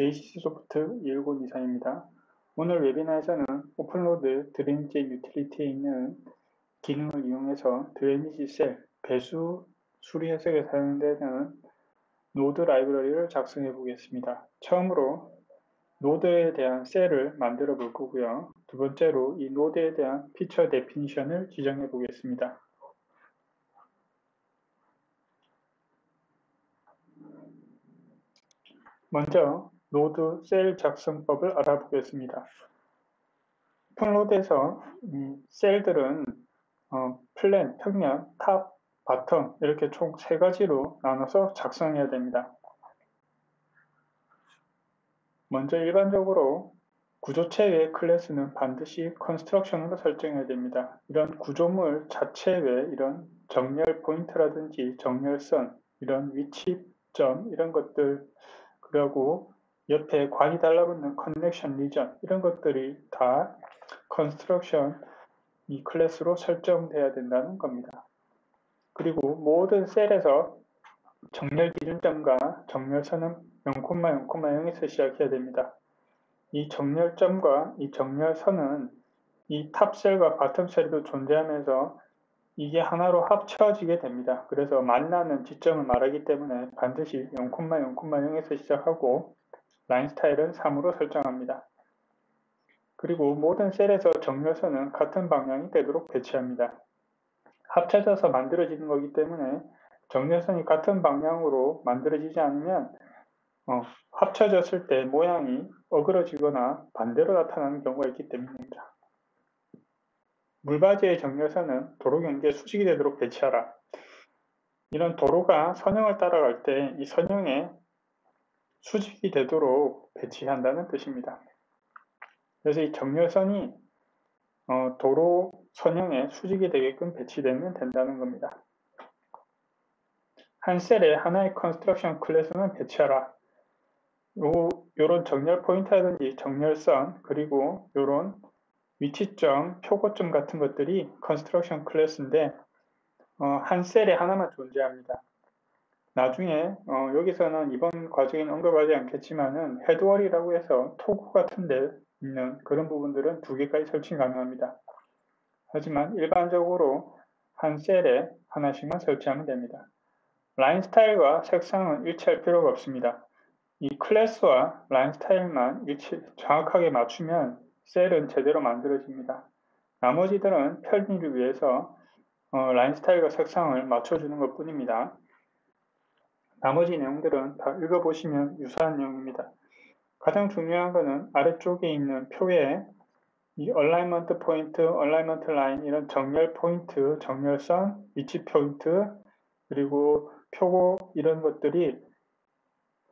베이시스소프트 210이상입니다. 오늘 웨비나에서는 오픈로드 드레인지 유틸리티에 있는 기능을 이용해서 드레인지 셀 배수 수리 해석에 사용되는 노드 라이브러리를 작성해 보겠습니다. 처음으로 노드에 대한 셀을 만들어 볼 거고요. 두 번째로 이 노드에 대한 피처 데피니션을 지정해 보겠습니다. 먼저 노드 셀 작성법을 알아보겠습니다. 오픈로드에서 셀들은 플랜, 평면, 탑, 바텀 이렇게 총 3가지로 나눠서 작성해야 됩니다. 먼저 일반적으로 구조체의 클래스는 반드시 컨스트럭션으로 설정해야 됩니다. 이런 구조물 자체의 이런 정렬 포인트라든지 정렬선, 이런 위치점 이런 것들, 그리고 옆에 관이 달라붙는 커넥션 리전 이런 것들이 다 컨스트럭션 이 클래스로 설정돼야 된다는 겁니다. 그리고 모든 셀에서 정렬 기준점과 정렬선은 0,0,0에서 시작해야 됩니다. 이 정렬점과 이 정렬선은 이 탑셀과 바텀셀에도 존재하면서 이게 하나로 합쳐지게 됩니다. 그래서 만나는 지점을 말하기 때문에 반드시 0,0,0에서 시작하고 라인 스타일은 3으로 설정합니다. 그리고 모든 셀에서 정렬선은 같은 방향이 되도록 배치합니다. 합쳐져서 만들어지는 거기 때문에 정렬선이 같은 방향으로 만들어지지 않으면 합쳐졌을 때 모양이 어그러지거나 반대로 나타나는 경우가 있기 때문입니다. 물바지의 정렬선은 도로 경계에 수직이 되도록 배치하라. 이런 도로가 선형을 따라갈 때 이 선형에 수직이 되도록 배치한다는 뜻입니다. 그래서 이 정렬선이 도로 선형에 수직이 되게끔 배치되면 된다는 겁니다. 한 셀에 하나의 컨스트럭션 클래스만 배치하라. 요런 정렬 포인트라든지 정렬선, 그리고 요런 위치점, 표고점 같은 것들이 컨스트럭션 클래스인데 한 셀에 하나만 존재합니다. 나중에 여기서는 이번 과정에는 언급하지 않겠지만은 헤드월이라고 해서 토구 같은 데 있는 그런 부분들은 2개까지 설치 가능합니다. 하지만 일반적으로 한 셀에 하나씩만 설치하면 됩니다. 라인 스타일과 색상은 일치할 필요가 없습니다. 이 클래스와 라인 스타일만 정확하게 맞추면 셀은 제대로 만들어집니다. 나머지들은 편의를 위해서 라인 스타일과 색상을 맞춰주는 것 뿐입니다. 나머지 내용들은 다 읽어보시면 유사한 내용입니다. 가장 중요한 것은 아래쪽에 있는 표에 이 얼라이먼트 포인트, 얼라이먼트 라인 이런 정렬 포인트, 정렬선, 위치 포인트, 그리고 표고 이런 것들이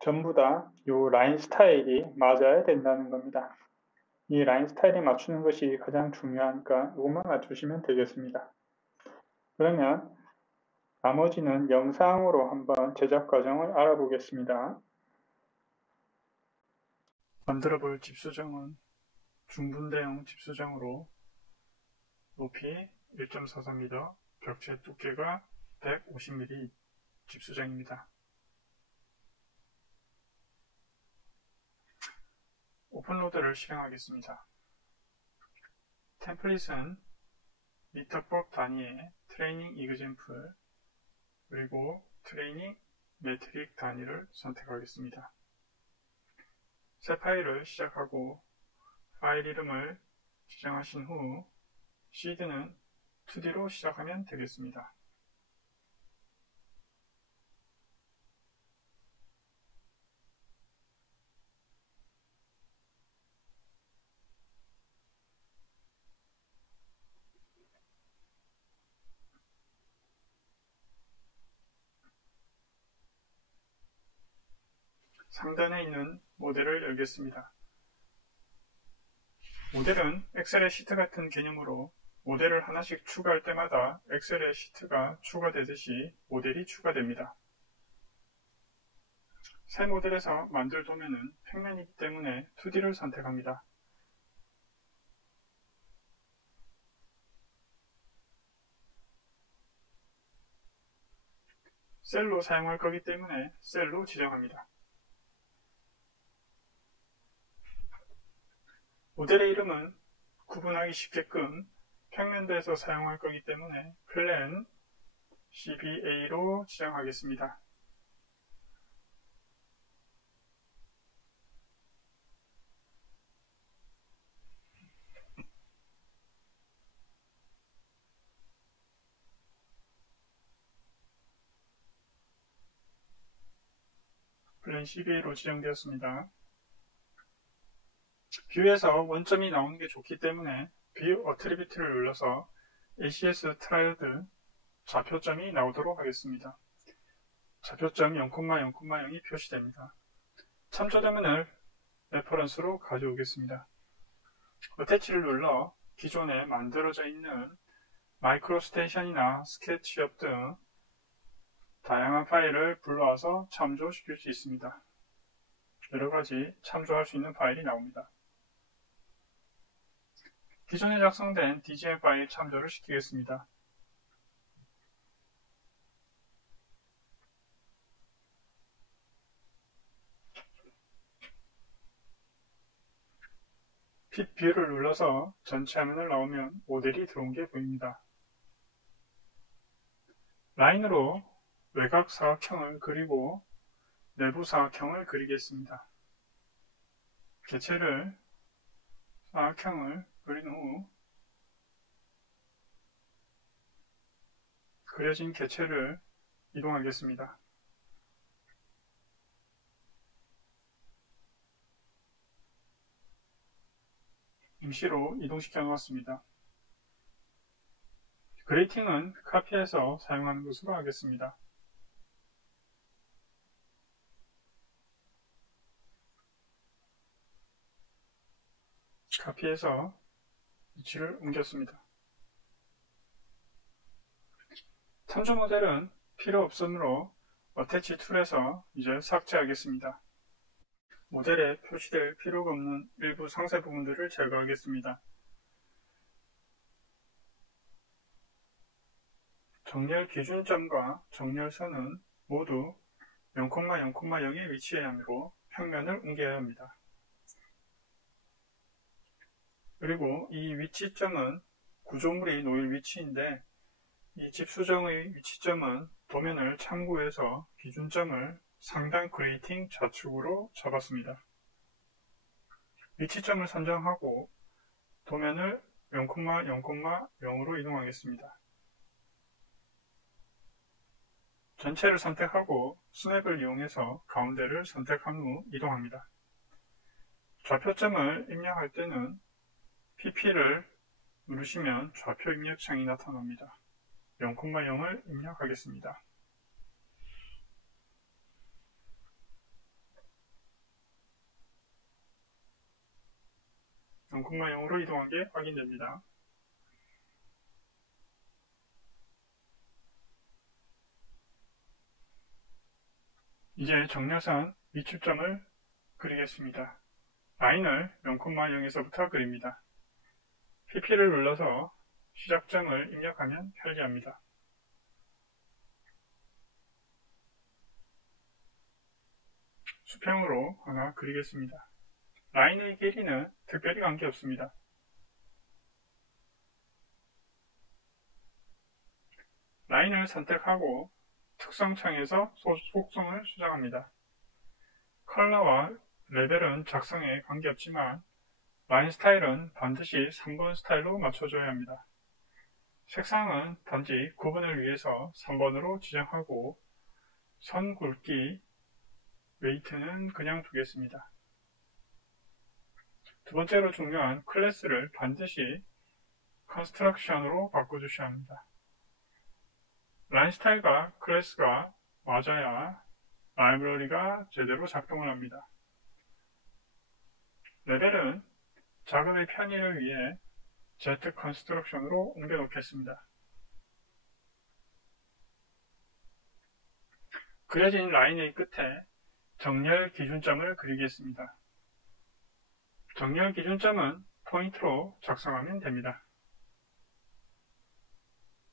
전부 다 이 라인 스타일이 맞아야 된다는 겁니다. 이 라인 스타일에 맞추는 것이 가장 중요하니까 이것만 맞추시면 되겠습니다. 그러면 나머지는 영상으로 한번 제작 과정을 알아보겠습니다. 만들어 볼 집수정은 중분대형 집수정으로 높이 1.43m, 벽체 두께가 150mm 집수정입니다. 오픈로드를 실행하겠습니다. 템플릿은 미터법 단위의 트레이닝 이그젬플 그리고 트레이닝 메트릭 단위를 선택하겠습니다. 새 파일을 시작하고 파일 이름을 지정하신 후 시드는 2D로 시작하면 되겠습니다. 상단에 있는 모델을 열겠습니다. 모델은 엑셀의 시트 같은 개념으로 모델을 하나씩 추가할 때마다 엑셀의 시트가 추가되듯이 모델이 추가됩니다. 새 모델에서 만들 도면은 평면이기 때문에 2D를 선택합니다. 셀로 사용할 거기 때문에 셀로 지정합니다. 모델의 이름은 구분하기 쉽게끔 평면도에서 사용할 거기 때문에 플랜 CBA로 지정하겠습니다. 플랜 CBA로 지정되었습니다. 뷰에서 원점이 나오는 게 좋기 때문에 뷰 어트리뷰트를 눌러서 ACS 트라이어드 좌표점이 나오도록 하겠습니다. 좌표점 0,0,0이 표시됩니다. 참조 도면을 레퍼런스로 가져오겠습니다. 어태치를 눌러 기존에 만들어져 있는 마이크로스테이션이나 스케치업 등 다양한 파일을 불러와서 참조시킬 수 있습니다. 여러가지 참조할 수 있는 파일이 나옵니다. 기존에 작성된 DGM 파일 참조를 시키겠습니다. 핏 뷰를 눌러서 전체 화면을 나오면 모델이 들어온 게 보입니다. 라인으로 외곽 사각형을 그리고 내부 사각형을 그리겠습니다. 개체를 사각형을 그린 후 그려진 개체를 이동하겠습니다. 임시로 이동시켜 놓았습니다. 그레이팅은 카피해서 사용하는 것으로 하겠습니다. 카피해서 위치를 옮겼습니다. 참조 모델은 필요 없으므로 어태치 툴에서 이제 삭제하겠습니다. 모델에 표시될 필요가 없는 일부 상세 부분들을 제거하겠습니다. 정렬 기준점과 정렬선은 모두 0,0,0에 위치해야 하므로 평면을 옮겨야 합니다. 그리고 이 위치점은 구조물이 놓일 위치인데 이 집수정의 위치점은 도면을 참고해서 기준점을 상단 그레이팅 좌측으로 잡았습니다. 위치점을 선정하고 도면을 0,0,0으로 이동하겠습니다. 전체를 선택하고 스냅을 이용해서 가운데를 선택한 후 이동합니다. 좌표점을 입력할 때는 PP를 누르시면 좌표 입력창이 나타납니다. 0,0을 입력하겠습니다. (0,0으로) 이동한 게 확인됩니다. 이제 정렬선 위축점을 그리겠습니다. 라인을 0,0에서부터 그립니다. PP를 눌러서 시작점을 입력하면 편리합니다. 수평으로 하나 그리겠습니다. 라인의 길이는 특별히 관계없습니다. 라인을 선택하고 특성창에서 속성을 수정합니다. 컬러와 레벨은 작성에 관계없지만 라인 스타일은 반드시 3번 스타일로 맞춰줘야 합니다. 색상은 단지 구분을 위해서 3번으로 지정하고 선 굵기, 웨이트는 그냥 두겠습니다. 두 번째로 중요한 클래스를 반드시 컨스트럭션으로 바꿔주셔야 합니다. 라인 스타일과 클래스가 맞아야 라이브러리가 제대로 작동을 합니다. 레벨은 작업의 편의를 위해 Z 컨스트럭션으로 옮겨 놓겠습니다. 그려진 라인의 끝에 정렬 기준점을 그리겠습니다. 정렬 기준점은 포인트로 작성하면 됩니다.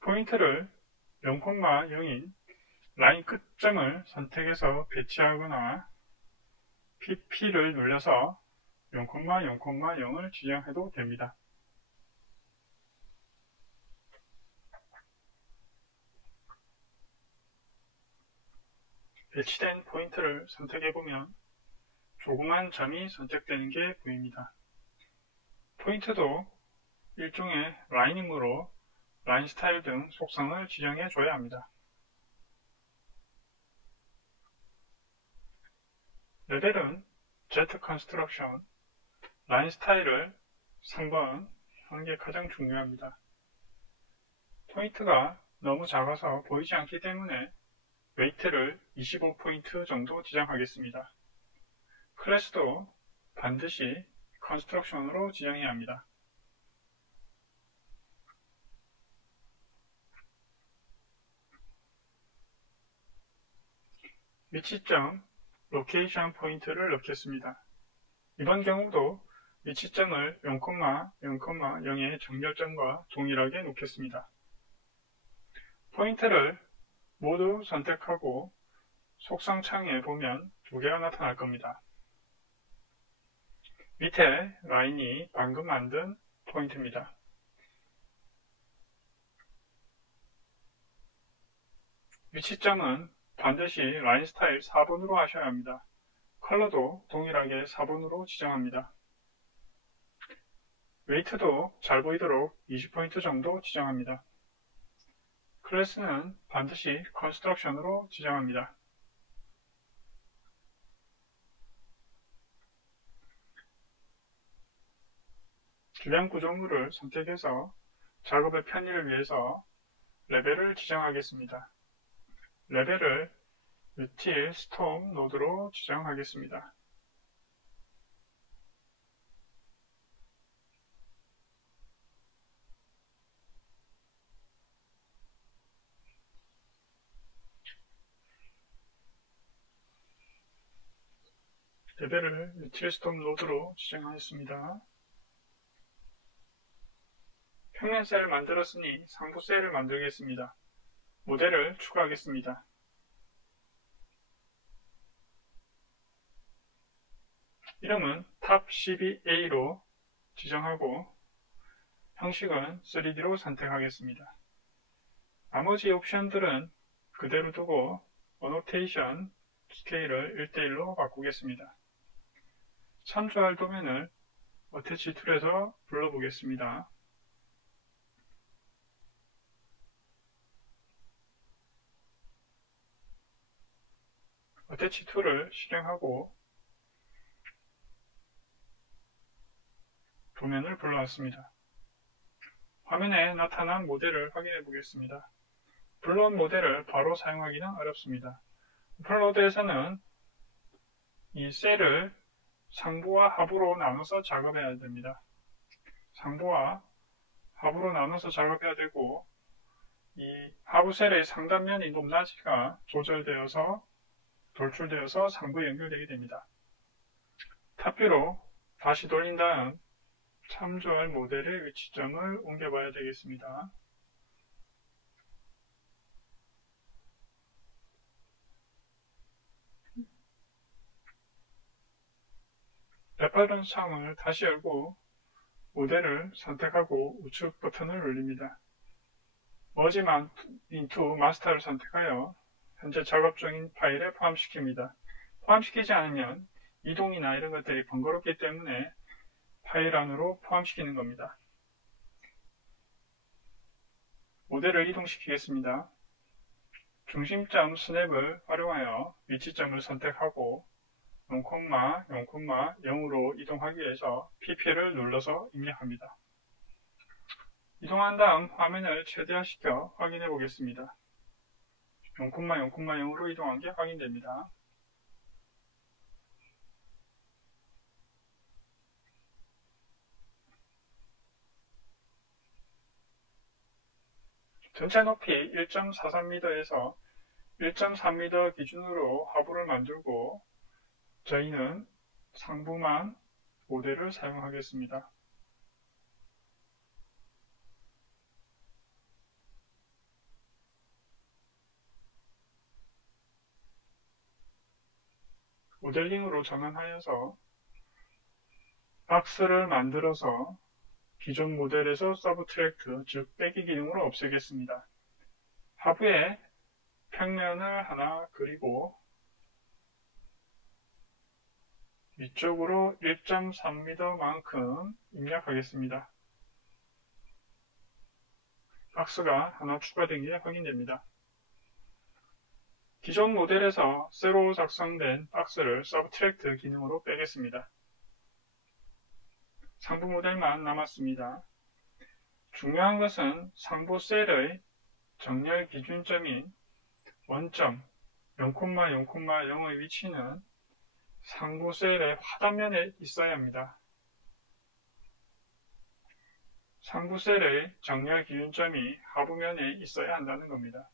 포인트를 0,0인 라인 끝점을 선택해서 배치하거나 PP를 눌러서 0,0,0을 지정해도 됩니다. 배치된 포인트를 선택해보면 조그만 점이 선택되는 게 보입니다. 포인트도 일종의 라이닝으로 라인 스타일 등 속성을 지정해 줘야 합니다. 레벨은 Z 컨스트럭션, 라인 스타일을 3번 하는 게 가장 중요합니다. 포인트가 너무 작아서 보이지 않기 때문에 웨이트를 25포인트 정도 지정하겠습니다. 클래스도 반드시 컨스트럭션으로 지정해야 합니다. 위치점 로케이션 포인트를 넣겠습니다. 이번 경우도 위치점을 0,0,0의 정렬점과 동일하게 놓겠습니다. 포인트를 모두 선택하고 속성 창에 보면 두 개가 나타날 겁니다. 밑에 라인이 방금 만든 포인트입니다. 위치점은 반드시 라인 스타일 4번으로 하셔야 합니다. 컬러도 동일하게 4번으로 지정합니다. 웨이트도 잘 보이도록 20포인트 정도 지정합니다. 클래스는 반드시 컨스트럭션으로 지정합니다. 주변 구조물을 선택해서 작업의 편의를 위해서 레벨을 지정하겠습니다. 레벨을 유틸 스톰 노드로 지정하겠습니다. 레벨을 유틸 스톰 노드로 지정하였습니다. 평면 셀을 만들었으니 상부 셀을 만들겠습니다. 모델을 추가하겠습니다. 이름은 탑12A로 지정하고 형식은 3D로 선택하겠습니다. 나머지 옵션들은 그대로 두고 어노테이션 스케일을 1:1로 바꾸겠습니다. 참조할 도면을 어태치 툴에서 불러보겠습니다. 어태치 툴을 실행하고 도면을 불러왔습니다. 화면에 나타난 모델을 확인해 보겠습니다. 불러온 모델을 바로 사용하기는 어렵습니다. 오픈로드에서는 이 셀을 상부와 하부로 나눠서 작업해야 됩니다. 상부와 하부로 나눠서 작업해야 되고 이 하부 셀의 상단면이 높낮이가 조절되어서 돌출되어서 상부에 연결되게 됩니다. 탑뷰로 다시 돌린 다음 참조할 모델의 위치점을 옮겨봐야 되겠습니다. 레퍼런스 창을 다시 열고 모델을 선택하고 우측 버튼을 눌립니다. 머지 인투 마스터를 선택하여 현재 작업 중인 파일에 포함시킵니다. 포함시키지 않으면 이동이나 이런 것들이 번거롭기 때문에 파일 안으로 포함시키는 겁니다. 모델을 이동시키겠습니다. 중심점 스냅을 활용하여 위치점을 선택하고 0,0,0으로 이동하기 위해서 PP를 눌러서 입력합니다. 이동한 다음 화면을 최대화시켜 확인해 보겠습니다. 0,0,0으로 이동한 게 확인됩니다. 전체 높이 1.43m에서 1.3m 기준으로 하부를 만들고 저희는 상부만 모델을 사용하겠습니다. 모델링으로 전환하여서 박스를 만들어서 기존 모델에서 서브트랙트, 즉 빼기 기능으로 없애겠습니다. 하부에 평면을 하나 그리고 위쪽으로 1.3m만큼 입력하겠습니다. 박스가 하나 추가된 게 확인됩니다. 기존 모델에서 새로 작성된 박스를 서브트랙트 기능으로 빼겠습니다. 상부 모델만 남았습니다. 중요한 것은 상부 셀의 정렬 기준점인 원점 0,0,0의 위치는 상부 셀의 하단면에 있어야 합니다. 상부 셀의 정렬 기준점이 하부면에 있어야 한다는 겁니다.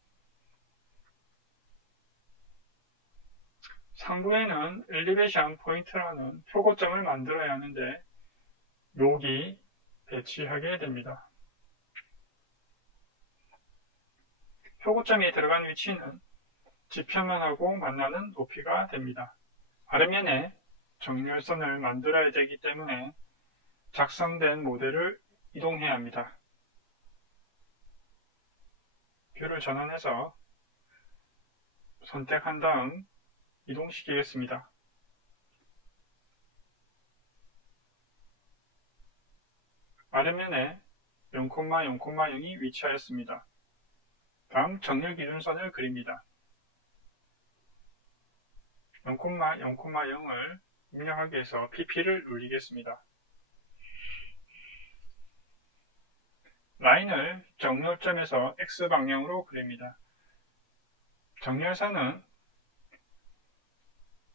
상부에는 엘리베이션 포인트라는 표고점을 만들어야 하는데 여기 배치하게 됩니다. 표고점이 들어간 위치는 지표면하고 만나는 높이가 됩니다. 아래면에 정렬선을 만들어야 되기 때문에 작성된 모델을 이동해야 합니다. 뷰를 전환해서 선택한 다음 이동시키겠습니다. 아래면에 0,0,0이 위치하였습니다. 다음 정렬 기준선을 그립니다. 0,0,0을 입력하기 위해서 PP를 누르겠습니다. 라인을 정렬점에서 X방향으로 그립니다. 정렬선은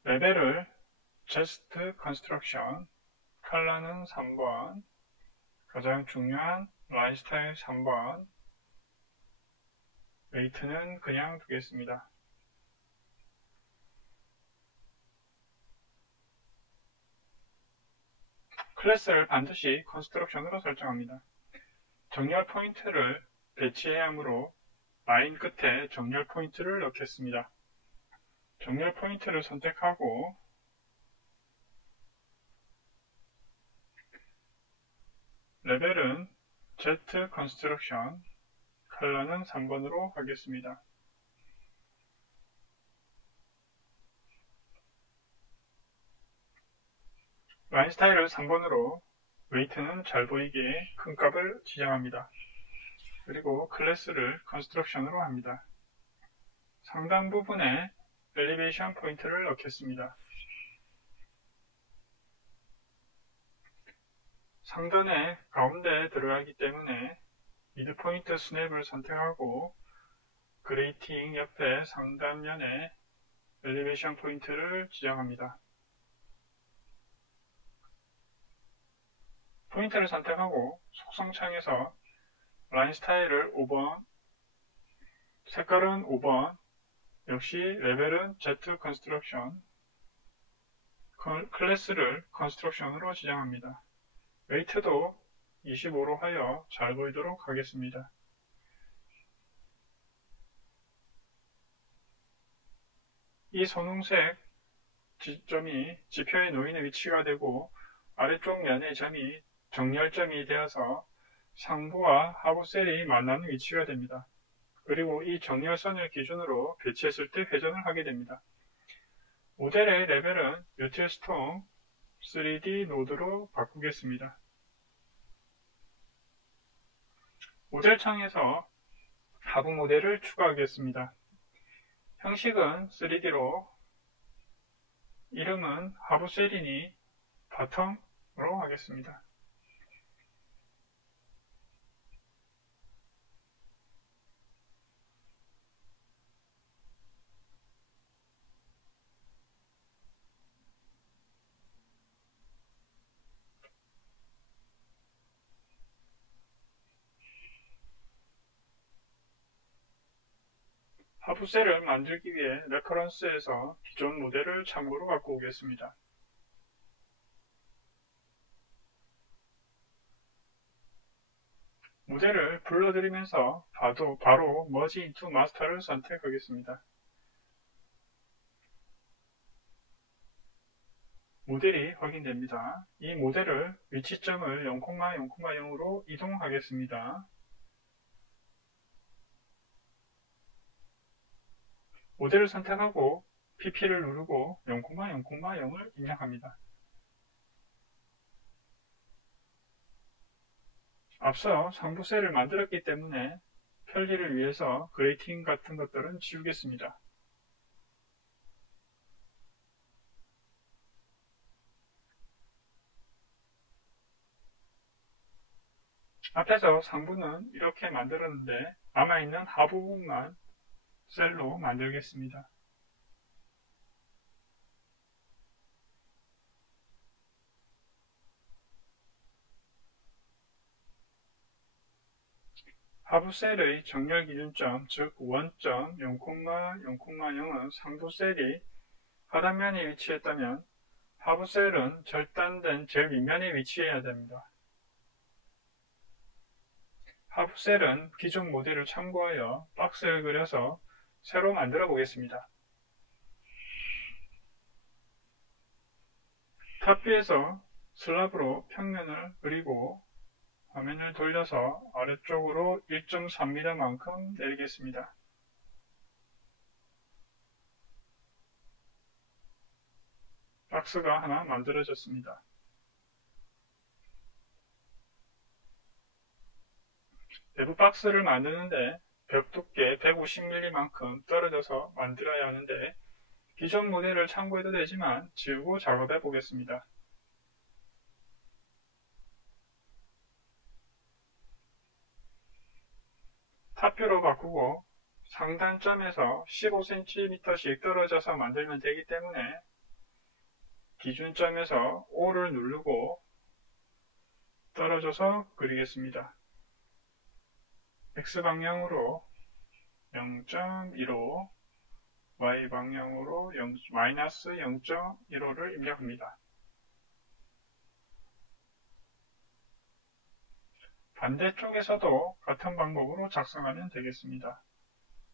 레벨을 Just Construction, 컬러는 3번, 가장 중요한 라인 스타일 3번, 웨이트는 그냥 두겠습니다. 클래스를 반드시 컨스트럭션으로 설정합니다. 정렬 포인트를 배치해야 하므로 라인 끝에 정렬 포인트를 넣겠습니다. 정렬 포인트를 선택하고 레벨은 Z Construction, 컬러는 3번으로 하겠습니다. 라인 스타일을 3번으로, 웨이트는 잘 보이게 큰 값을 지정합니다. 그리고 클래스를 컨스트럭션으로 합니다. 상단 부분에 엘리베이션 포인트를 넣겠습니다. 상단의 가운데에 들어가기 때문에 미드포인트 스냅을 선택하고 그레이팅 옆에 상단면에 엘리베이션 포인트를 지정합니다. 포인트를 선택하고 속성창에서 라인 스타일을 5번, 색깔은 5번, 역시 레벨은 Z Construction, 클래스를 Construction으로 지정합니다. 웨이트도 25로 하여 잘 보이도록 하겠습니다. 이 선홍색 지점이 지표에 놓이는 위치가 되고 아래쪽 면의 점이 정렬점이 되어서 상부와 하부 셀이 만나는 위치가 됩니다. 그리고 이 정렬선을 기준으로 배치했을 때 회전을 하게 됩니다. 모델의 레벨은 유틸스톰 3D 노드로 바꾸겠습니다. 모델 창에서 하부 모델을 추가하겠습니다. 형식은 3D로 이름은 하부 셀이니 바텀으로 하겠습니다. 하부 셀을 만들기 위해 레퍼런스에서 기존 모델을 참고로 갖고 오겠습니다. 모델을 불러들이면서 바로 머지 인투 마스터를 선택하겠습니다. 모델이 확인됩니다. 이 모델을 위치점을 0,0,0으로 이동하겠습니다. 모델을 선택하고 PP를 누르고 0,0,0을 입력합니다. 앞서 상부 셀을 만들었기 때문에 편리를 위해서 그레이팅 같은 것들은 지우겠습니다. 앞에서 상부는 이렇게 만들었는데 남아있는 하부 부분만 셀로 만들겠습니다. 하부 셀의 정렬 기준점, 즉 원점 0,0,0은 상부 셀이 하단면에 위치했다면 하부 셀은 절단된 제일 윗면에 위치해야 됩니다. 하부 셀은 기존 모델을 참고하여 박스를 그려서 새로 만들어 보겠습니다. 탑뷰에서 슬랍으로 평면을 그리고 화면을 돌려서 아래쪽으로 1.3mm만큼 내리겠습니다. 박스가 하나 만들어졌습니다. 내부 박스를 만드는데 벽 두께 150mm만큼 떨어져서 만들어야 하는데 기존 모델을 참고해도 되지만 지우고 작업해 보겠습니다. 탑뷰로 바꾸고 상단점에서 15cm씩 떨어져서 만들면 되기 때문에 기준점에서 O를 누르고 떨어져서 그리겠습니다. X방향으로 0.15, Y방향으로 마이너스 0.15를 입력합니다. 반대쪽에서도 같은 방법으로 작성하면 되겠습니다.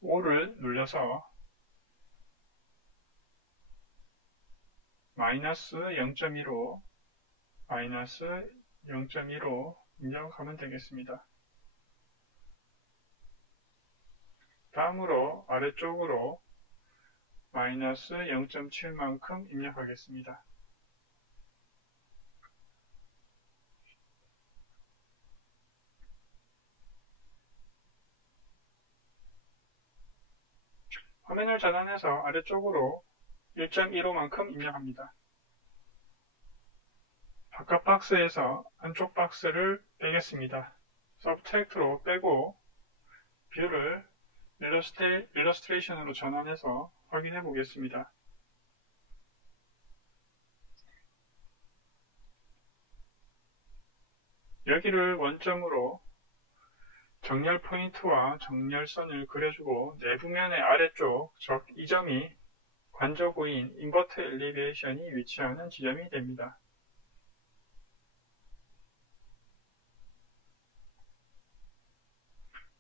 O를 눌러서 마이너스 0.15, 마이너스 0.15 입력하면 되겠습니다. 다음으로 아래쪽으로 마이너스 0.7만큼 입력하겠습니다. 화면을 전환해서 아래쪽으로 1.15만큼 입력합니다. 바깥 박스에서 안쪽 박스를 빼겠습니다. 서브트랙트로 빼고 뷰를 일러스트레이션으로 전환해서 확인해 보겠습니다. 여기를 원점으로 정렬 포인트와 정렬선을 그려주고 내부면의 아래쪽, 즉 이 점이 관저구인 인버트 엘리베이션이 위치하는 지점이 됩니다.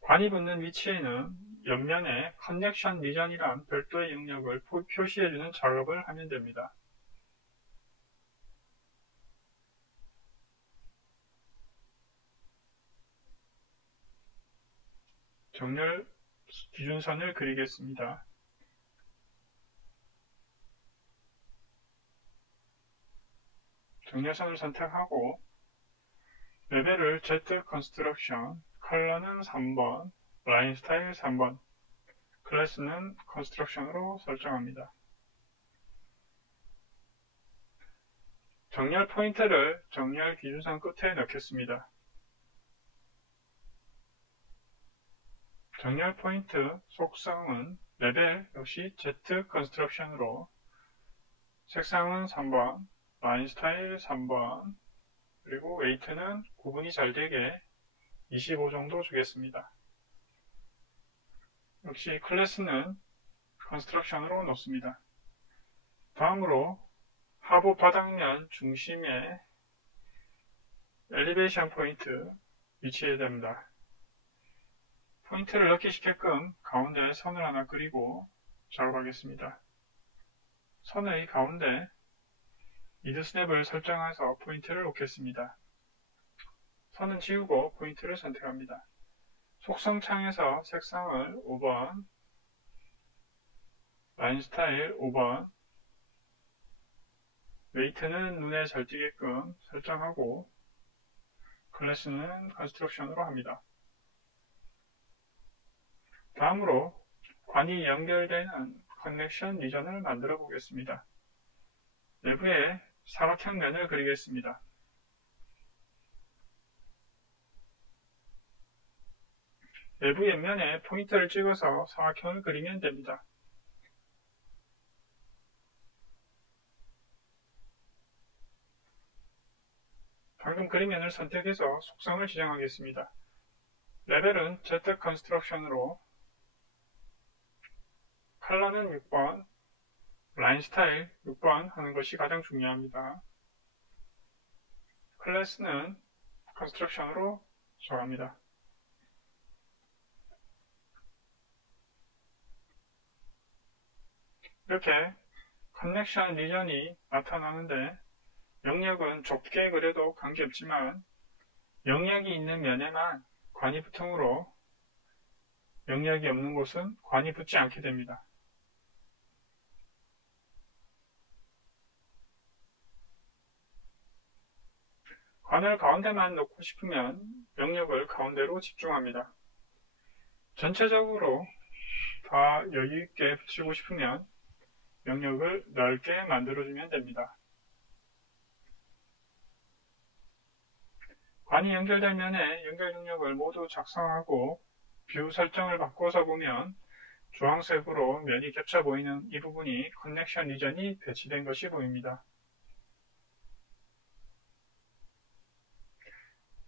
관이 붙는 위치에는 옆면에 커넥션 리전이란 별도의 영역을 표시해주는 작업을 하면 됩니다. 정렬 기준선을 그리겠습니다. 정렬선을 선택하고 레벨을 Z 컨스트럭션, 컬러는 3번, 라인 스타일 3번, 클래스는 컨스트럭션으로 설정합니다. 정렬 포인트를 정렬 기준선 끝에 넣겠습니다. 정렬 포인트 속성은 레벨 역시 Z 컨스트럭션으로 색상은 3번, 라인 스타일 3번, 그리고 웨이트는 구분이 잘 되게 25 정도 주겠습니다. 역시 클래스는 컨스트럭션으로 놓습니다. 다음으로 하부 바닥면 중심에 엘리베이션 포인트 위치해야 됩니다. 포인트를 넣기 쉽게끔 가운데 선을 하나 그리고 작업하겠습니다. 선의 가운데 미드스냅을 설정해서 포인트를 놓겠습니다. 선은 지우고 포인트를 선택합니다. 속성 창에서 색상을 5번, 라인 스타일 5번, 웨이트는 눈에 잘 띄게끔 설정하고 클래스는 컨스트럭션으로 합니다. 다음으로 관이 연결되는 커넥션 리전을 만들어 보겠습니다. 내부에 사각형 면을 그리겠습니다. 내부 옆면에 포인터를 찍어서 사각형을 그리면 됩니다. 방금 그린 면을 선택해서 속성을 지정하겠습니다. 레벨은 Z 컨스트럭션으로, 컬러는 6번, 라인 스타일 6번 하는 것이 가장 중요합니다. 클래스는 컨스트럭션으로 정합니다. 이렇게 커넥션 리전이 나타나는데 영역은 좁게 그려도 관계없지만 영역이 있는 면에만 관이 붙으므로 영역이 없는 곳은 관이 붙지 않게 됩니다. 관을 가운데만 놓고 싶으면 영역을 가운데로 집중합니다. 전체적으로 다 여유있게 붙이고 싶으면 영역을 넓게 만들어주면 됩니다. 관이 연결된 면에 연결 영역을 모두 작성하고 뷰 설정을 바꿔서 보면 주황색으로 면이 겹쳐 보이는 이 부분이 커넥션 리전이 배치된 것이 보입니다.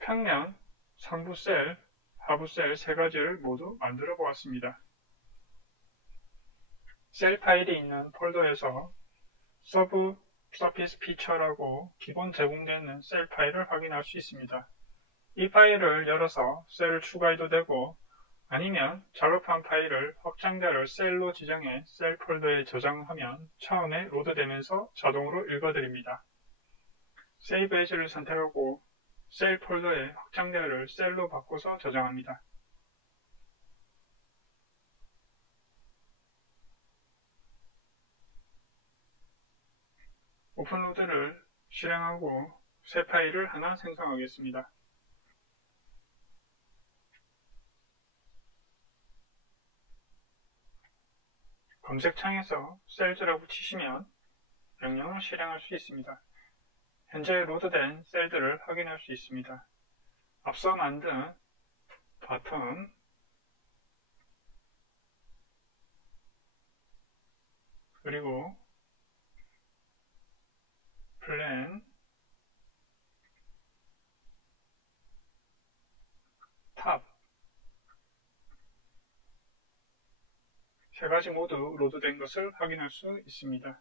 평면, 상부 셀, 하부 셀 세 가지를 모두 만들어 보았습니다. 셀 파일이 있는 폴더에서 서브 서피스 피처라고 기본 제공되는 셀 파일을 확인할 수 있습니다. 이 파일을 열어서 셀을 추가해도 되고 아니면 작업한 파일을 확장자를 셀로 지정해 셀 폴더에 저장하면 처음에 로드되면서 자동으로 읽어드립니다. 세이브 에즈를 선택하고 셀 폴더의 확장자를 셀로 바꿔서 저장합니다. 오픈로드를 실행하고 새 파일을 하나 생성하겠습니다. 검색창에서 셀즈라고 치시면 명령을 실행할 수 있습니다. 현재 로드된 셀들을 확인할 수 있습니다. 앞서 만든 바텀, 그리고 플랜, 탑 세 가지 모두 로드된 것을 확인할 수 있습니다.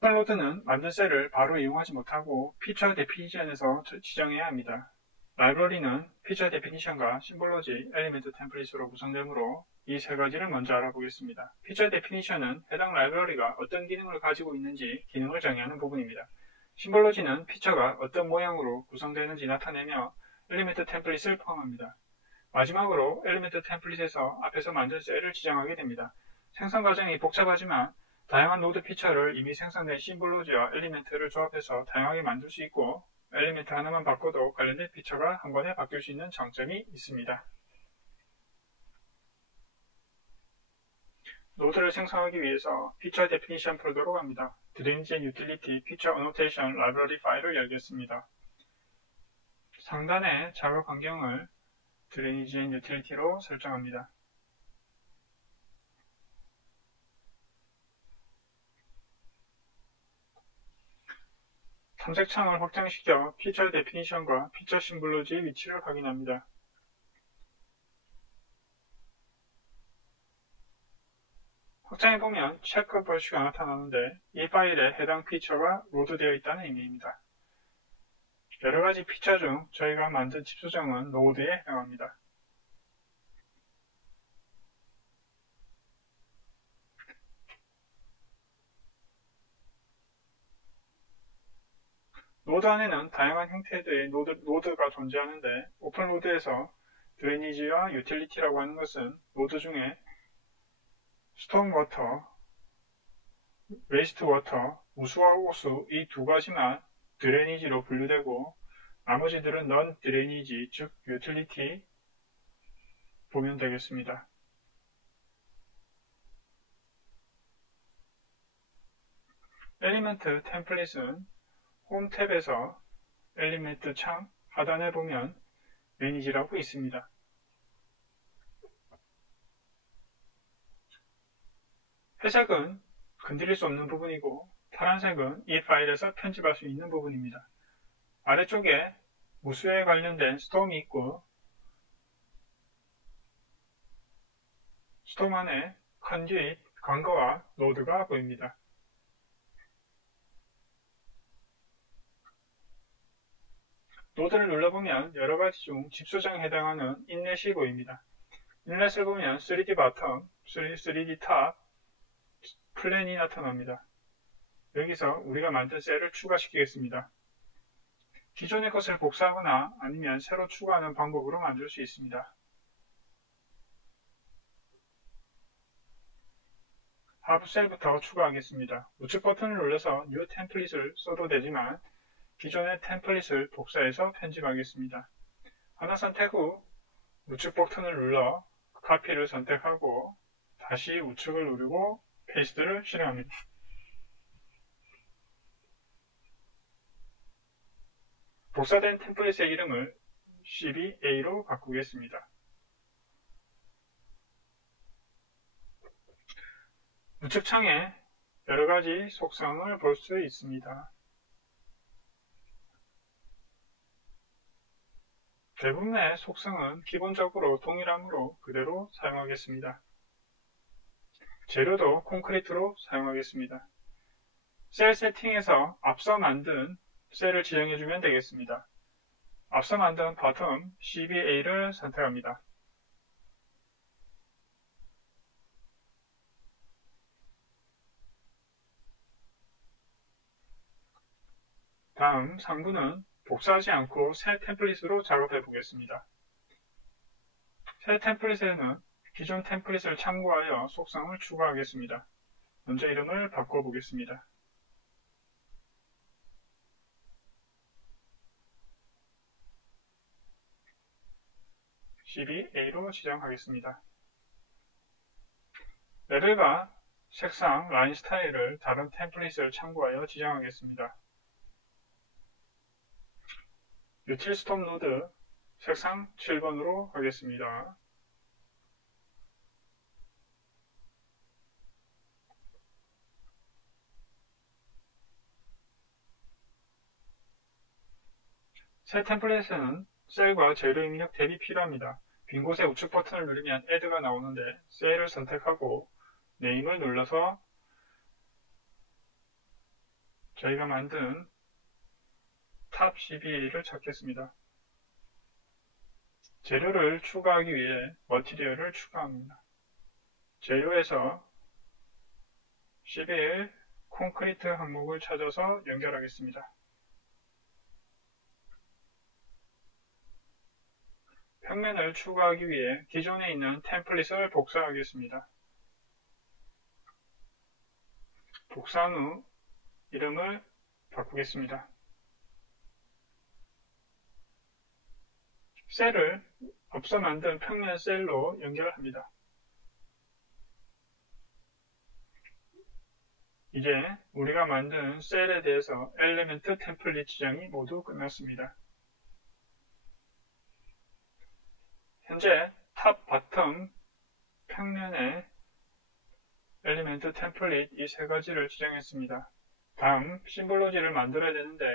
오픈로드는 만든 셀을 바로 이용하지 못하고 피처 데피니션에서 지정해야 합니다. 라이브러리는 피처 데피니션과 심볼로지, 엘리멘트 템플릿으로 구성되므로 이 세 가지를 먼저 알아보겠습니다. 피처 데피니션은 해당 라이브러리가 어떤 기능을 가지고 있는지 기능을 정의하는 부분입니다. 심볼로지는 피처가 어떤 모양으로 구성되는지 나타내며 엘리멘트 템플릿을 포함합니다. 마지막으로 엘리멘트 템플릿에서 앞에서 만든 셀을 지정하게 됩니다. 생성 과정이 복잡하지만 다양한 노드 피처를 이미 생성된 심볼로지와 엘리멘트를 조합해서 다양하게 만들 수 있고 엘리멘트 하나만 바꿔도 관련된 피처가 한 번에 바뀔 수 있는 장점이 있습니다. 노드를 생성하기 위해서 피처 데피니션 폴더로 갑니다. 드레인지 앤 유틸리티 피처 어노테이션 라이브러리 파일을 열겠습니다. 상단의 작업 환경을 드레인지 앤 유틸리티로 설정합니다. 탐색창을 확장시켜 피처 데피니션과 피처 심볼로지의 위치를 확인합니다. 확장해보면 체크 브러쉬가 나타나는데 이 파일에 해당 피처가 로드되어 있다는 의미입니다. 여러가지 피처 중 저희가 만든 집 수정은 노드에 해당합니다. 노드 안에는 다양한 형태의 노드가 존재하는데 오픈로드에서 드레이니지와 유틸리티라고 하는 것은 노드 중에 스톰워터, 웨이스트워터, 우수와 호수 이 두 가지만 드레이니지로 분류되고 나머지들은 넌 드레이니지, 즉 유틸리티 보면 되겠습니다. 엘리멘트 템플릿은 홈 탭에서 엘리멘트 창 하단에 보면 매니지라고 있습니다. 회색은 건드릴 수 없는 부분이고 파란색은 이 파일에서 편집할 수 있는 부분입니다. 아래쪽에 무수에 관련된 스톰이 있고 스톰 안에 컨듀잇, 관거와 노드가 보입니다. 노드를 눌러보면 여러가지 중 집수정에 해당하는 인렛이 보입니다. 인렛을 보면 3D 바텀, 3D 탑, 플랜이 나타납니다. 여기서 우리가 만든 셀을 추가시키겠습니다. 기존의 것을 복사하거나 아니면 새로 추가하는 방법으로 만들 수 있습니다. 하부셀부터 추가하겠습니다. 우측 버튼을 눌러서 New 템플릿을 써도 되지만 기존의 템플릿을 복사해서 편집하겠습니다. 하나 선택 후 우측 버튼을 눌러 카피를 선택하고 다시 우측을 누르고 페이스트를 실행합니다. 복사된 템플릿의 이름을 CBA로 바꾸겠습니다. 우측 창에 여러가지 속성을 볼 수 있습니다. 대부분의 속성은 기본적으로 동일하므로 그대로 사용하겠습니다. 재료도 콘크리트로 사용하겠습니다. 셀 세팅에서 앞서 만든 셀을 지정해주면 되겠습니다. 앞서 만든 바텀 CBA를 선택합니다. 다음 상부는 복사하지 않고 새 템플릿으로 작업해 보겠습니다. 새 템플릿에는 기존 템플릿을 참고하여 속성을 추가하겠습니다. 먼저 이름을 바꿔보겠습니다. CBA로 지정하겠습니다. 레벨과 색상, 라인 스타일을 다른 템플릿을 참고하여 지정하겠습니다. 유틸 스톰 노드 색상 7번으로 하겠습니다. 새 템플릿에는 셀과 재료 입력 탭이 필요합니다. 빈 곳에 우측 버튼을 누르면 Add가 나오는데 셀을 선택하고 네임을 눌러서 저희가 만든 탑 CBA를 찾겠습니다. 재료를 추가하기 위해 머티리얼을 추가합니다. 재료에서 CBA 콘크리트 항목을 찾아서 연결하겠습니다. 평면을 추가하기 위해 기존에 있는 템플릿을 복사하겠습니다. 복사한 후 이름을 바꾸겠습니다. 셀을 앞서 만든 평면 셀로 연결합니다. 이제 우리가 만든 셀에 대해서 엘리멘트 템플릿 지정이 모두 끝났습니다. 현재 탑, 바텀, 평면에 엘리멘트 템플릿 이 세 가지를 지정했습니다. 다음 심볼로지를 만들어야 되는데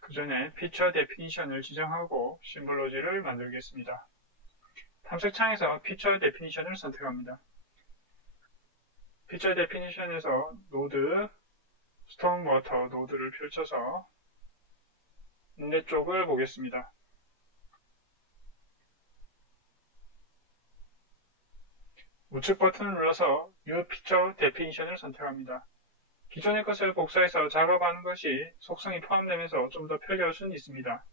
그 전에 피처 데피니션을 지정하고 심볼로지를 만들겠습니다. 탐색창에서 피처 데피니션을 선택합니다. 피처 데피니션에서 노드, 스톰워터 노드를 펼쳐서 인렛 쪽을 보겠습니다. 우측 버튼을 눌러서 New Picture Definition을 선택합니다. 기존의 것을 복사해서 작업하는 것이 속성이 포함되면서 좀 더 편리할 수는 있습니다.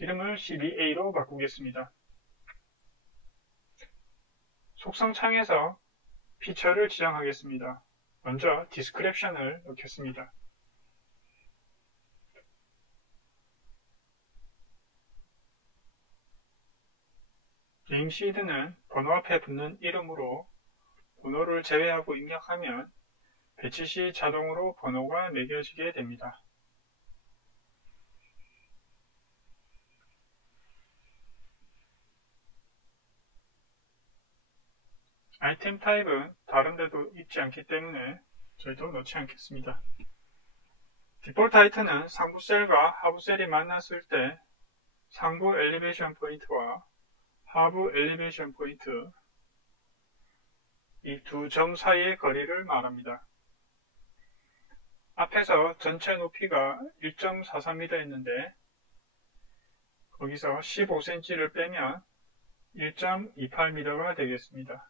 이름을 CBA로 바꾸겠습니다. 속성 창에서 피처를 지정하겠습니다. 먼저 description을 넣겠습니다. 네임시드는 번호 앞에 붙는 이름으로 번호를 제외하고 입력하면 배치 시 자동으로 번호가 매겨지게 됩니다. 아이템 타입은 다른 데도 있지 않기 때문에 저희도 넣지 않겠습니다. 디폴트 하이트는 상부 셀과 하부 셀이 만났을 때 상부 엘리베이션 포인트와 하부 엘리베이션 포인트 이 두 점 사이의 거리를 말합니다. 앞에서 전체 높이가 1.43m였는데 거기서 15cm를 빼면 1.28m가 되겠습니다.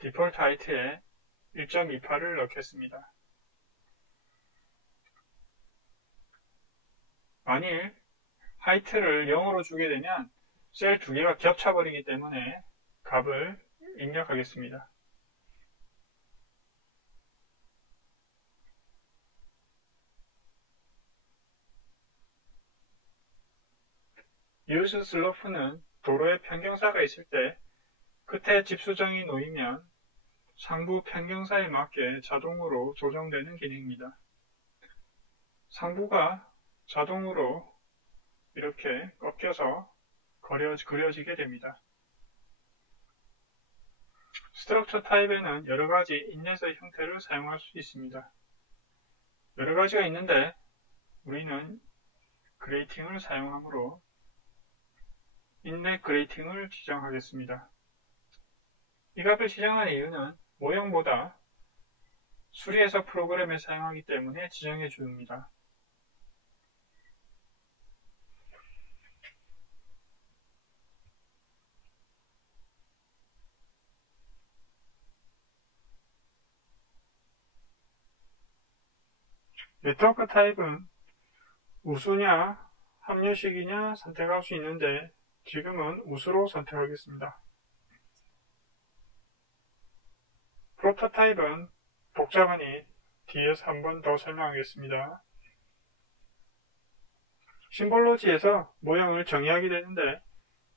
디폴트 하이트에 1.28을 넣겠습니다. 만일 하이트를 0으로 주게 되면 셀 두 개가 겹쳐버리기 때문에 값을 입력하겠습니다. use slope는 도로에 평경사가 있을 때 끝에 집수정이 놓이면 상부 평경사에 맞게 자동으로 조정되는 기능입니다. 상부가 자동으로 이렇게 꺾여서 그려지게 됩니다. 스트럭처 타입에는 여러가지 인넷의 형태를 사용할 수 있습니다. 여러가지가 있는데 우리는 그레이팅을 사용하므로 인넷 그레이팅을 지정하겠습니다. 이 값을 지정한 이유는 모형보다 수리해서 프로그램에 사용하기 때문에 지정해 줍니다. 네트워크 타입은 우수냐 합류식이냐 선택할 수 있는데 지금은 우수로 선택하겠습니다. 프로토 타입은 복잡하니 뒤에서 한 번 더 설명하겠습니다. 심볼로지에서 모형을 정의하게 되는데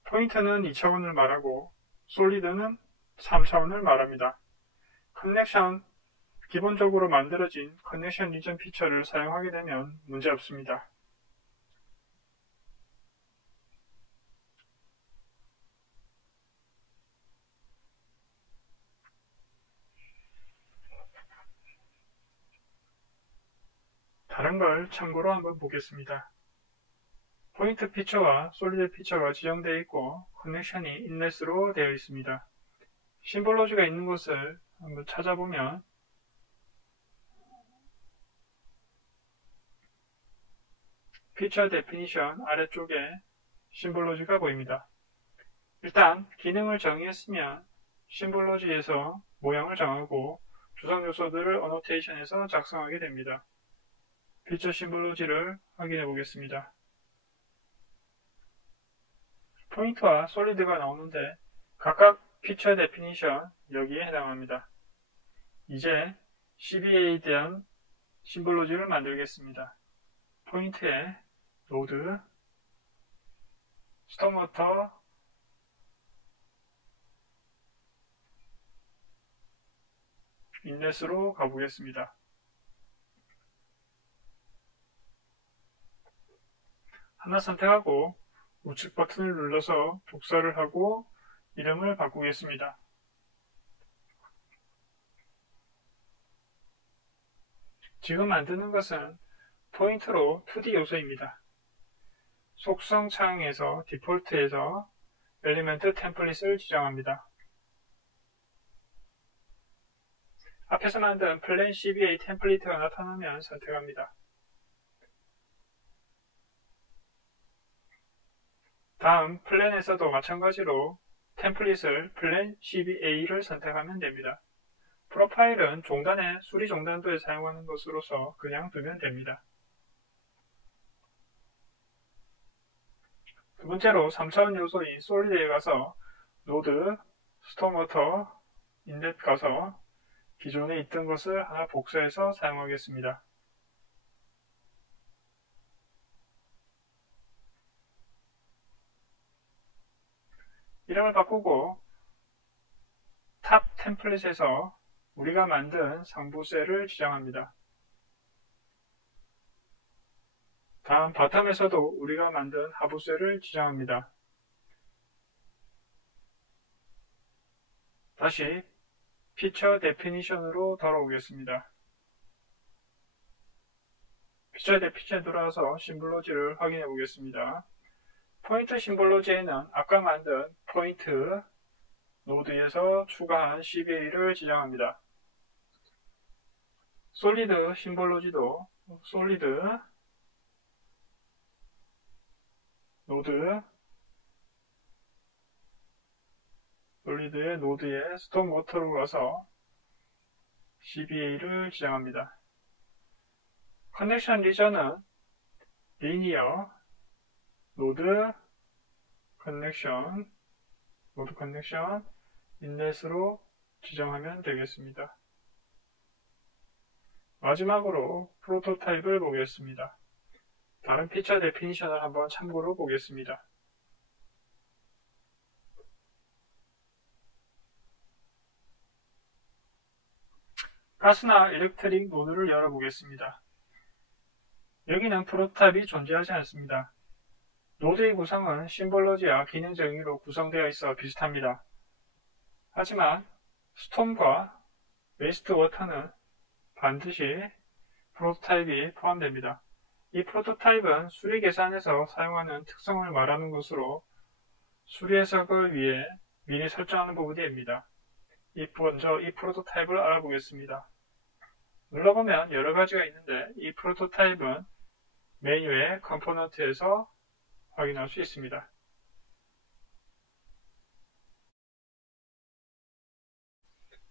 포인트는 2차원을 말하고 솔리드는 3차원을 말합니다. 커넥션, 기본적으로 만들어진 커넥션 리전 피처를 사용하게 되면 문제없습니다. 다른 걸 참고로 한번 보겠습니다. 포인트 피처와 솔리드 피처가 지정되어 있고 커넥션이 인넷으로 되어 있습니다. 심볼로지가 있는 곳을 한번 찾아보면 피처 데피니션 아래쪽에 심볼로지가 보입니다. 일단 기능을 정의했으면 심볼로지에서 모양을 정하고 주석 요소들을 어노테이션에서 작성하게 됩니다. 피처 심볼로지를 확인해 보겠습니다. 포인트와 솔리드가 나오는데 각각 피처 데피니션 여기에 해당합니다. 이제 CBA에 대한 심볼로지를 만들겠습니다. 포인트에 로드, 스톱모터, 인넷으로 가보겠습니다. 하나 선택하고 우측 버튼을 눌러서 복사를 하고 이름을 바꾸겠습니다. 지금 만드는 것은 포인트로 2D 요소입니다. 속성 창에서 디폴트에서 엘리멘트 템플릿을 지정합니다. 앞에서 만든 플랜 CBA 템플릿가 나타나면 선택합니다. 다음 플랜에서도 마찬가지로 템플릿을 플랜 CBA를 선택하면 됩니다. 프로파일은 종단의 수리 종단도에 사용하는 것으로서 그냥 두면 됩니다. 두 번째로 3차원 요소인 솔리드에 가서 노드, 스토어모터, 인렛 가서 기존에 있던 것을 하나 복사해서 사용하겠습니다. 이름을 바꾸고 탑 템플릿에서 우리가 만든 상부 셀을 지정합니다. 다음 바텀에서도 우리가 만든 하부 셀을 지정합니다. 다시 피처 데피니션으로 돌아오겠습니다. 피처 데피니션에 들어와서 심볼로지를 확인해 보겠습니다. 포인트 심볼로지에는 아까 만든 포인트 노드에서 추가한 CBA를 지정합니다. 솔리드 심볼로지도 솔리드 노드 솔리드의 노드에 스톰워터로 가서 CBA를 지정합니다. 커넥션 리전은 리니어 노드 커넥션 인렛으로 지정하면 되겠습니다. 마지막으로 프로토타입을 보겠습니다. 다른 피처 데피니션을 한번 참고로 보겠습니다. 가스나 일렉트릭 노드를 열어보겠습니다. 여기는 프로토타입이 존재하지 않습니다. 노드의 구성은 심볼로지와 기능 정의로 구성되어 있어 비슷합니다. 하지만 스톰과 웨이스트 워터는 반드시 프로토타입이 포함됩니다. 이 프로토타입은 수리 계산에서 사용하는 특성을 말하는 것으로 수리 해석을 위해 미리 설정하는 부분입니다. 먼저 이 프로토타입을 알아보겠습니다. 눌러보면 여러 가지가 있는데 이 프로토타입은 메뉴의 컴포넌트에서 확인할 수 있습니다.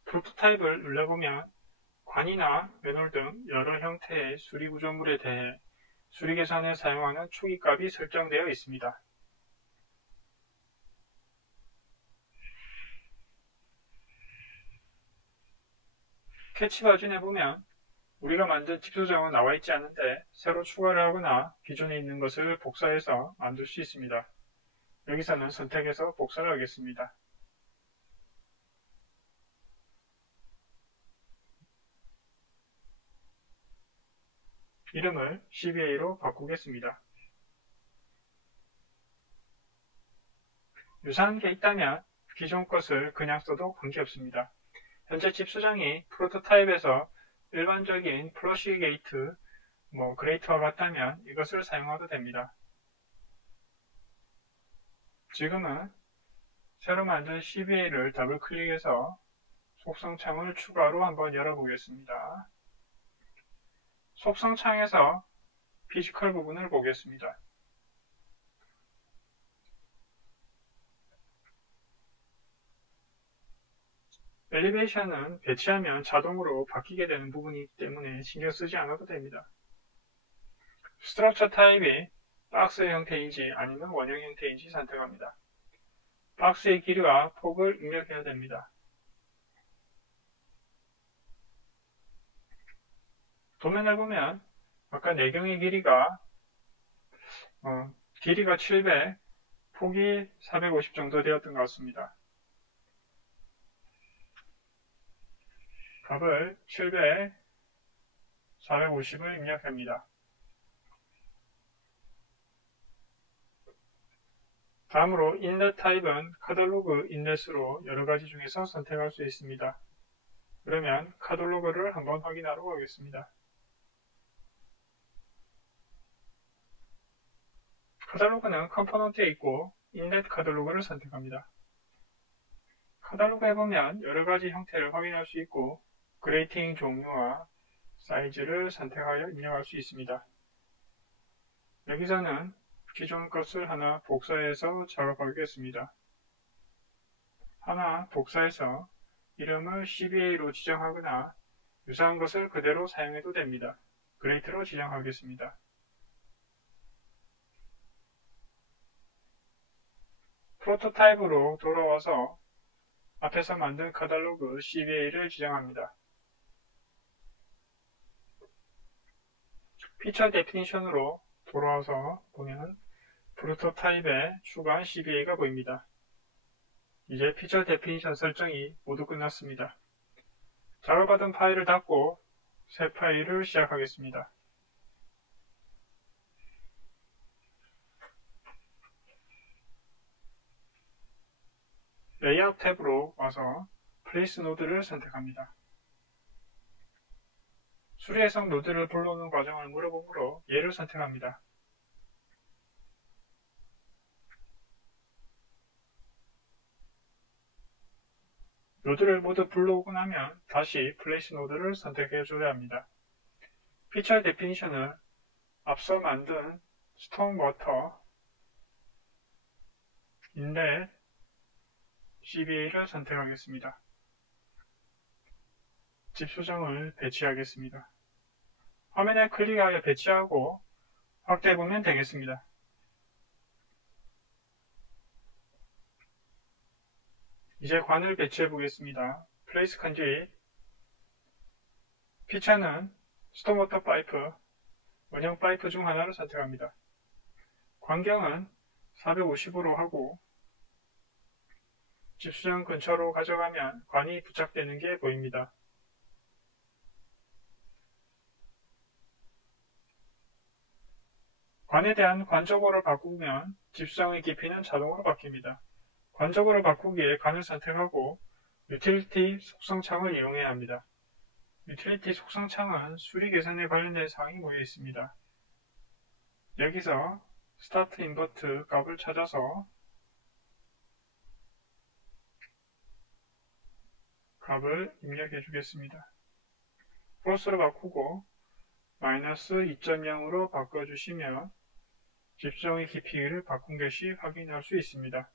프로토타입을 눌러보면 관이나 매놀 등 여러 형태의 수리 구조물에 대해 수리 계산에 사용하는 초기값이 설정되어 있습니다. 캐치 버전에 보면 우리가 만든 팁 수정은 나와 있지 않은데 새로 추가를 하거나 기존에 있는 것을 복사해서 만들 수 있습니다. 여기서는 선택해서 복사를 하겠습니다. 이름을 CBA로 바꾸겠습니다. 유사한 게 있다면 기존 것을 그냥 써도 관계없습니다. 현재 칩 수정이 프로토타입에서 일반적인 플러시 게이트, 그레이트와 같다면 이것을 사용해도 됩니다. 지금은 새로 만든 CBA를 더블 클릭해서 속성창을 추가로 한번 열어보겠습니다. 속성창에서 피지컬 부분을 보겠습니다. 엘리베이션은 배치하면 자동으로 바뀌게 되는 부분이기 때문에 신경 쓰지 않아도 됩니다. 스트럭처 타입이 박스 형태인지 아니면 원형 형태인지 선택합니다. 박스의 길이와 폭을 입력해야 됩니다. 도면을 보면 아까 내경의 길이가 700, 폭이 450 정도 되었던 것 같습니다. 값을 700, 450을 입력합니다. 다음으로 인렛 타입은 카탈로그 인렛으로 여러가지 중에서 선택할 수 있습니다. 그러면 카탈로그를 한번 확인하러 가겠습니다. 카탈로그는 컴포넌트에 있고 인렛 카탈로그를 선택합니다. 카탈로그에 보면 여러가지 형태를 확인할 수 있고 그레이팅 종류와 사이즈를 선택하여 입력할 수 있습니다. 여기서는 기존 것을 하나 복사해서 작업하겠습니다. 하나 복사해서 이름을 CBA로 지정하거나 유사한 것을 그대로 사용해도 됩니다. 그레이트로 지정하겠습니다. 프로토타입으로 돌아와서 앞에서 만든 카탈로그 CBA를 지정합니다. 피처 데피니션으로 돌아와서 보면 프로토타입에 추가한 CBA가 보입니다. 이제 피처 데피니션 설정이 모두 끝났습니다. 작업하던 파일을 닫고 새 파일을 시작하겠습니다. 레이아웃 탭으로 와서 플레이스 노드를 선택합니다. 수리해석 노드를 불러오는 과정을 물어보므로 얘를 선택합니다. 노드를 모두 불러오고 나면 다시 플레이스 노드를 선택해줘야 합니다. 피처 데피니션을 앞서 만든 스톰워터 인렛 CBA를 선택하겠습니다. 집수정을 배치하겠습니다. 화면에 클릭하여 배치하고 확대해보면 되겠습니다. 이제 관을 배치해 보겠습니다. 플레이스 컨듀잇 피처는 스톰워터 파이프, 원형 파이프 중 하나를 선택합니다. 광경은 450으로 하고 집수정 근처로 가져가면 관이 부착되는 게 보입니다. 관에 대한 관저고를 바꾸면 집수정의 깊이는 자동으로 바뀝니다. 관저고를 바꾸기에 관을 선택하고 유틸리티 속성창을 이용해야 합니다. 유틸리티 속성창은 수리 계산에 관련된 사항이 모여 있습니다. 여기서 스타트 인버트 값을 찾아서 값을 입력해 주겠습니다. 플러스로 바꾸고 마이너스 2.0으로 바꿔주시면 집수정의 깊이를 바꾼 것이 확인할 수 있습니다.